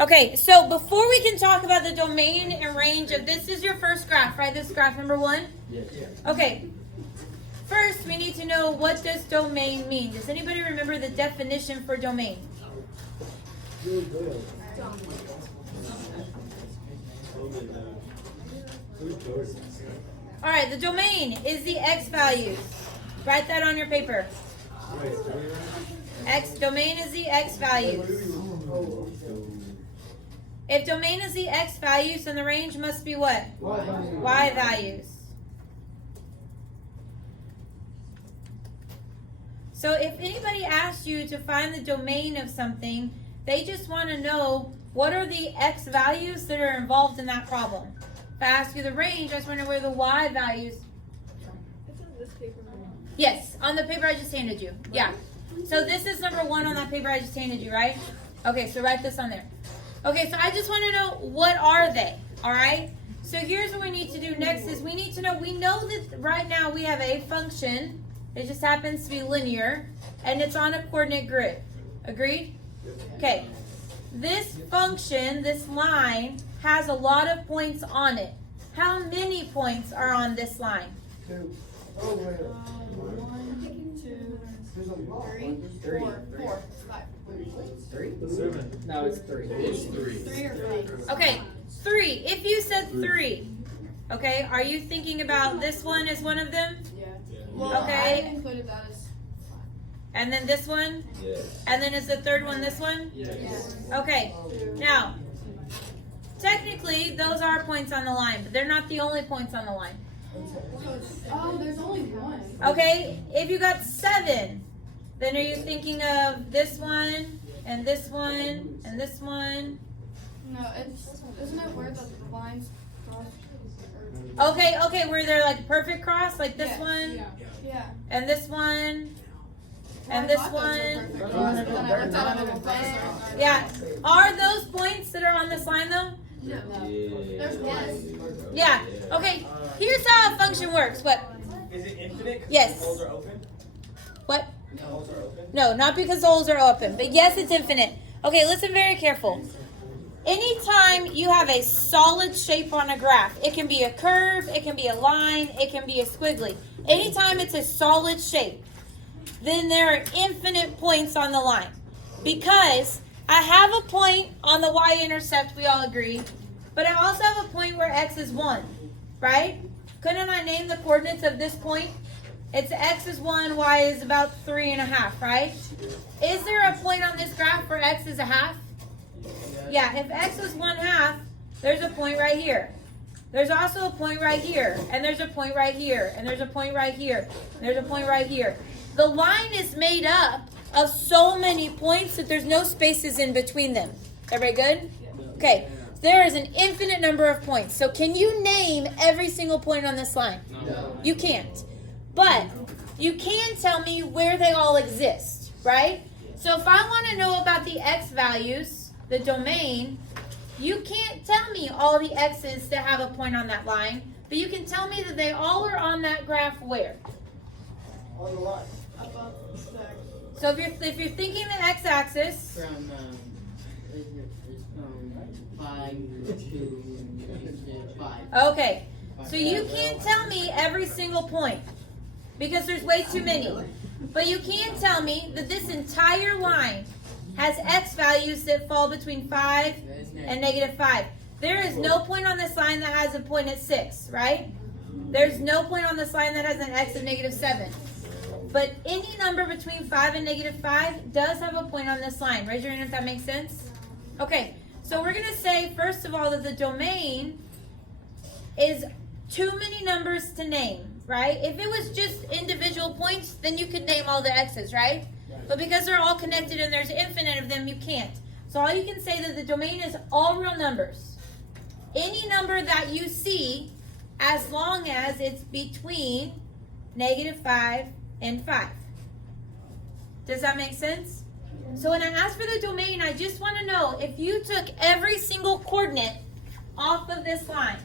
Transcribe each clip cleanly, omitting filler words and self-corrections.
Okay, so before we can talk about the domain and range of, this is your first graph, right? This is graph number 1? Yeah. Okay. First, we need to know, what does domain mean? Does anybody remember the definition for domain? All right, the domain is the x values. Write that on your paper. Domain is the x values. If domain is the x values, then the range must be what? Y values. So if anybody asks you to find the domain of something, they just want to know, what are the x values that are involved in that problem? If I ask you the range, I just want to know where the y values. It's on this paper. Yes, on the paper I just handed you. Yeah. So this is number 1 on that paper I just handed you, right? Okay, so write this on there. Okay, so I just want to know, what are they? All right? So here's what we need to do next is we need to know, we know that right now we have a function. It just happens to be linear, and it's on a coordinate grid. Agreed? Okay. This function, this line, has a lot of points on it. How many points are on this line? 1, 2, 3, 4, 5. 3? No, it's 3. It's 3. 3 or 5? Okay, 3. If you said 3, okay, are you thinking about this one as one of them? Yeah. Well, Okay. I included that as And then this one? Yes. And then is the third one this one? Yes. Okay, now, technically, those are points on the line, but they're not the only points on the line. Oh, there's only one. Okay, if you got 7, then are you thinking of this one, and this one, and this one? No, isn't it where the lines cross? Okay, where they're like perfect cross, like this Yes. one, Yeah. and this one, and Well, I this thought those were one. perfect crosses, but then I looked at them and Yeah. Are those points that are on this line though? No. There's one. Yeah. Okay, here's how a function works. What? Is it infinite? Yes. The holes are open? What? The holes are open? No, not because the holes are open, but yes, it's infinite. Okay, listen very careful. Anytime you have a solid shape on a graph, it can be a curve, it can be a line, it can be a squiggly. Anytime it's a solid shape, then there are infinite points on the line. Because I have a point on the y-intercept, we all agree, but I also have a point where x is 1, right? Couldn't I name the coordinates of this point? It's x is 1, y is about 3.5, right? Is there a point on this graph where x is a half? Yeah, if x is 1/2, there's a point right here. There's also a point right here, and there's a point right here, and there's a point right here, and there's a point right here. The line is made up of so many points that there's no spaces in between them. Everybody good? Okay, there is an infinite number of points. So can you name every single point on this line? No. You can't. But you can tell me where they all exist, right? So if I want to know about the x values, the domain, you can't tell me all the x's that have a point on that line, but you can tell me that they all are on that graph where? On the line. Above the stack. So if you're thinking the x-axis, From it's from 5 to 5. okay, so you can't tell me every single point because there's way too many. But you can tell me that this entire line has x values that fall between 5 and -5. There is no point on this line that has a point at 6, right? There's no point on this line that has an x of -7. But any number between 5 and -5 does have a point on this line. Raise your hand if that makes sense. Okay, so we're going to say, first of all, that the domain is too many numbers to name, right? If it was just individual points, then you could name all the x's, right? But because they're all connected and there's infinite of them, you can't. So all you can say that the domain is all real numbers. Any number that you see, as long as it's between -5 and 5. Does that make sense? So when I ask for the domain, I just want to know, if you took every single coordinate off of this line,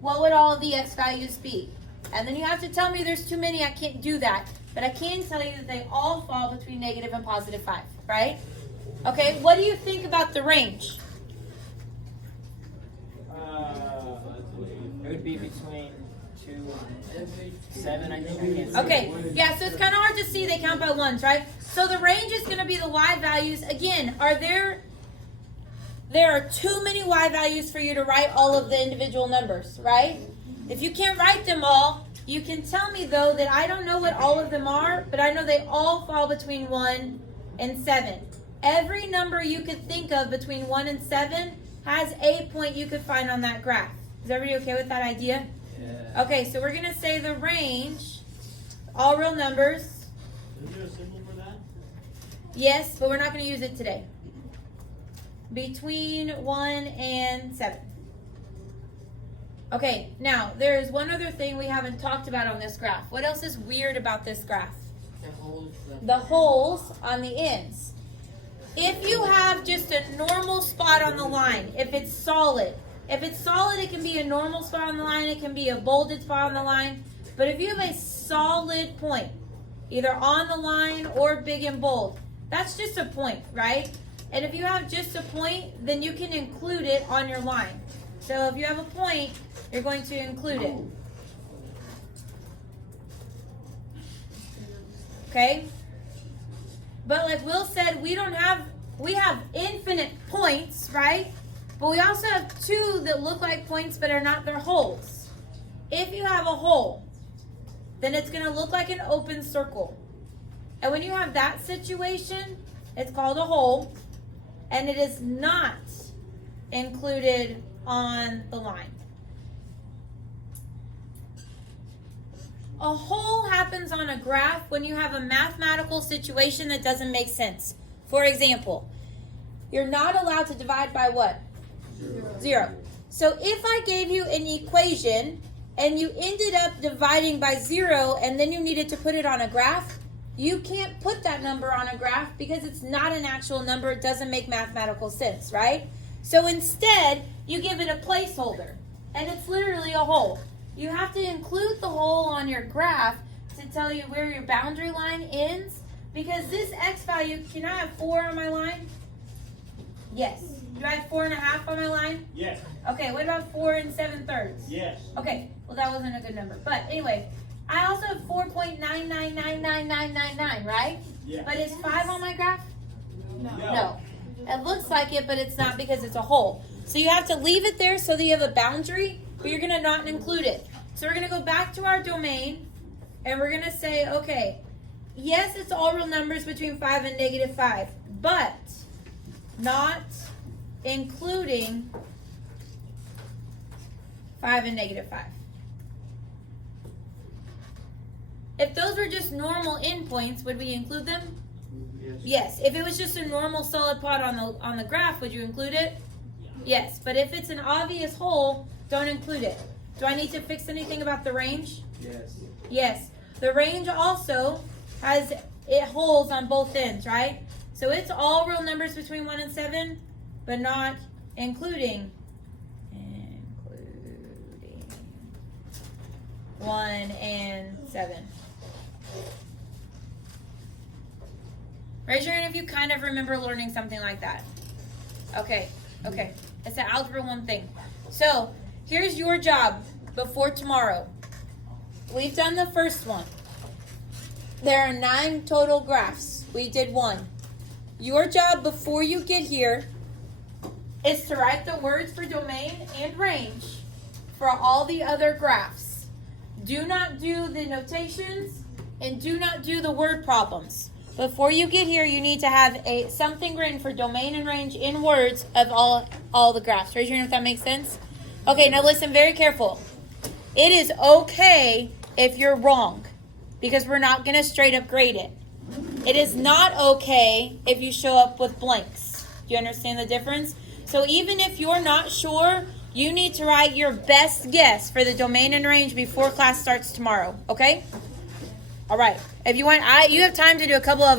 what would all of the x values be? And then you have to tell me there's too many, I can't do that. But I can tell you that they all fall between -5 and +5, right? Okay, what do you think about the range? would be between 2 and 7, I think. I can't see. Okay, yeah, so it's kind of hard to see. They count by ones, right? So the range is going to be the y values. Again, there are too many y values for you to write all of the individual numbers, right? If you can't write them all, you can tell me, though, that I don't know what all of them are, but I know they all fall between 1 and 7. Every number you could think of between 1 and 7 has a point you could find on that graph. Is everybody okay with that idea? Yeah. Okay, so we're going to say the range, all real numbers. Is there a symbol for that? Yes, but we're not going to use it today. Between 1 and 7. Okay, now there is one other thing we haven't talked about on this graph. What else is weird about this graph? The holes on the ends. If you have just a normal spot on the line, if it's solid, it can be a normal spot on the line, it can be a bolded spot on the line. But if you have a solid point, either on the line or big and bold, that's just a point, right? And if you have just a point, then you can include it on your line. So if you have a point, you're going to include it. Okay? But like Will said, we have infinite points, right? But we also have two that look like points but are not, they're holes. If you have a hole, then it's going to look like an open circle. And when you have that situation, it's called a hole, and it is not included on the line. A hole happens on a graph when you have a mathematical situation that doesn't make sense. For example, you're not allowed to divide by what? 0. So if I gave you an equation and you ended up dividing by 0 and then you needed to put it on a graph, you can't put that number on a graph because it's not an actual number. It doesn't make mathematical sense, right? So instead, you give it a placeholder, and it's literally a hole. You have to include the hole on your graph to tell you where your boundary line ends, because this x value, can I have 4 on my line? Yes. Do I have 4.5 on my line? Yes. Okay, what about 4 7/3? Yes. Okay, well that wasn't a good number. But anyway, I also have 4.9999999, right? Yes. But is 5 on my graph? No. It looks like it, but it's not because it's a hole. So you have to leave it there so that you have a boundary, but you're going to not include it. So we're going to go back to our domain, and we're going to say, okay, yes, it's all real numbers between 5 and -5, but not including 5 and -5. If those were just normal endpoints, would we include them? Yes. If it was just a normal solid pot on the graph, would you include it? Yes. But if it's an obvious hole, don't include it. Do I need to fix anything about the range? Yes. Yes. The range also has holes on both ends, right? So it's all real numbers between 1 and 7, but not including 1 and 7. Raise your hand if you kind of remember learning something like that. Okay. It's an Algebra 1 thing. So, here's your job before tomorrow. We've done the first one. There are 9 total graphs. We did 1. Your job before you get here is to write the words for domain and range for all the other graphs. Do not do the notations and do not do the word problems. Before you get here, you need to have something written for domain and range in words of all the graphs. Raise your hand if that makes sense. Okay, now listen very careful. It is okay if you're wrong, because we're not going to straight up grade it. It is not okay if you show up with blanks. Do you understand the difference? So even if you're not sure, you need to write your best guess for the domain and range before class starts tomorrow, okay? All right. If you want, you have time to do a couple of